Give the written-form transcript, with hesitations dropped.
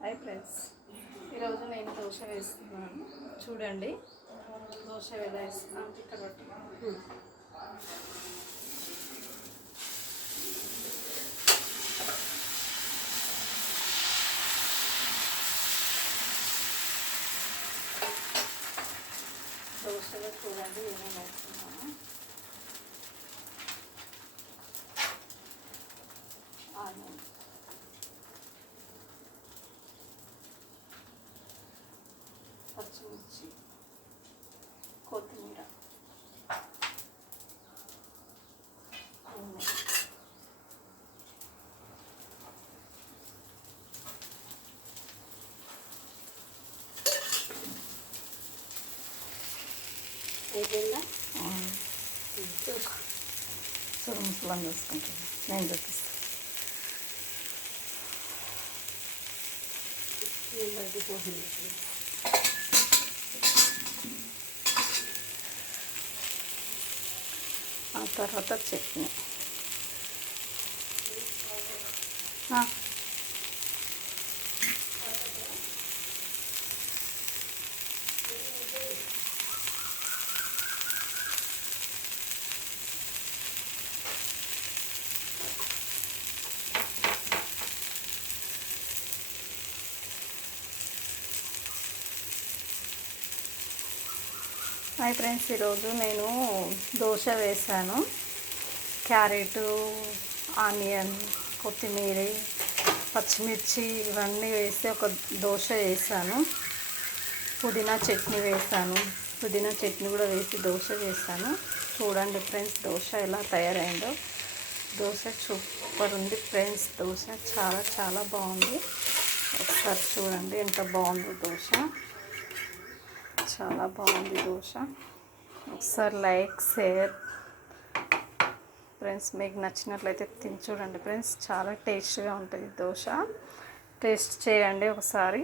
Hi friends, ఈరోజు నేను దోశ వేస్తున్నాను. చూడండి దోశ ఎలా వేస్తున్నాను. ఇక్కడ పట్టు. దోశలో చూడండి ఏమేమి వేస్తున్నాను. ఆనియన్, పచ్చిమిర్చి, కొత్తిమీర, నూనె, ఏదైనా చూడు ముసలం చూసుకుంటాను. నేను చూపిస్తాను. ఆ తర్వాత చట్నీ. హాయ్ ఫ్రెండ్స్, ఈరోజు నేను దోశ వేసాను. క్యారెట్, ఆనియన్, కొత్తిమీర, పచ్చిమిర్చి ఇవన్నీ వేసి ఒక దోశ వేసాను. పుదీనా చట్నీ వేసాను. పుదీనా చట్నీ కూడా వేసి దోశ వేసాను. చూడండి ఫ్రెండ్స్, దోశ ఎలా తయారైందో. దోశ సూపర్ ఉంది ఫ్రెండ్స్. దోశ చాలా చాలా బాగుంది. ఒకసారి చూడండి ఎంత బాగుందో దోశ. చాలా బాగుంది దోశ. ఒకసారి లైక్, షేర్ ఫ్రెండ్స్. మీకు నచ్చినట్లయితే తిని చూడండి ఫ్రెండ్స్. చాలా టేస్ట్గా ఉంటుంది దోశ. టేస్ట్ చేయండి ఒకసారి.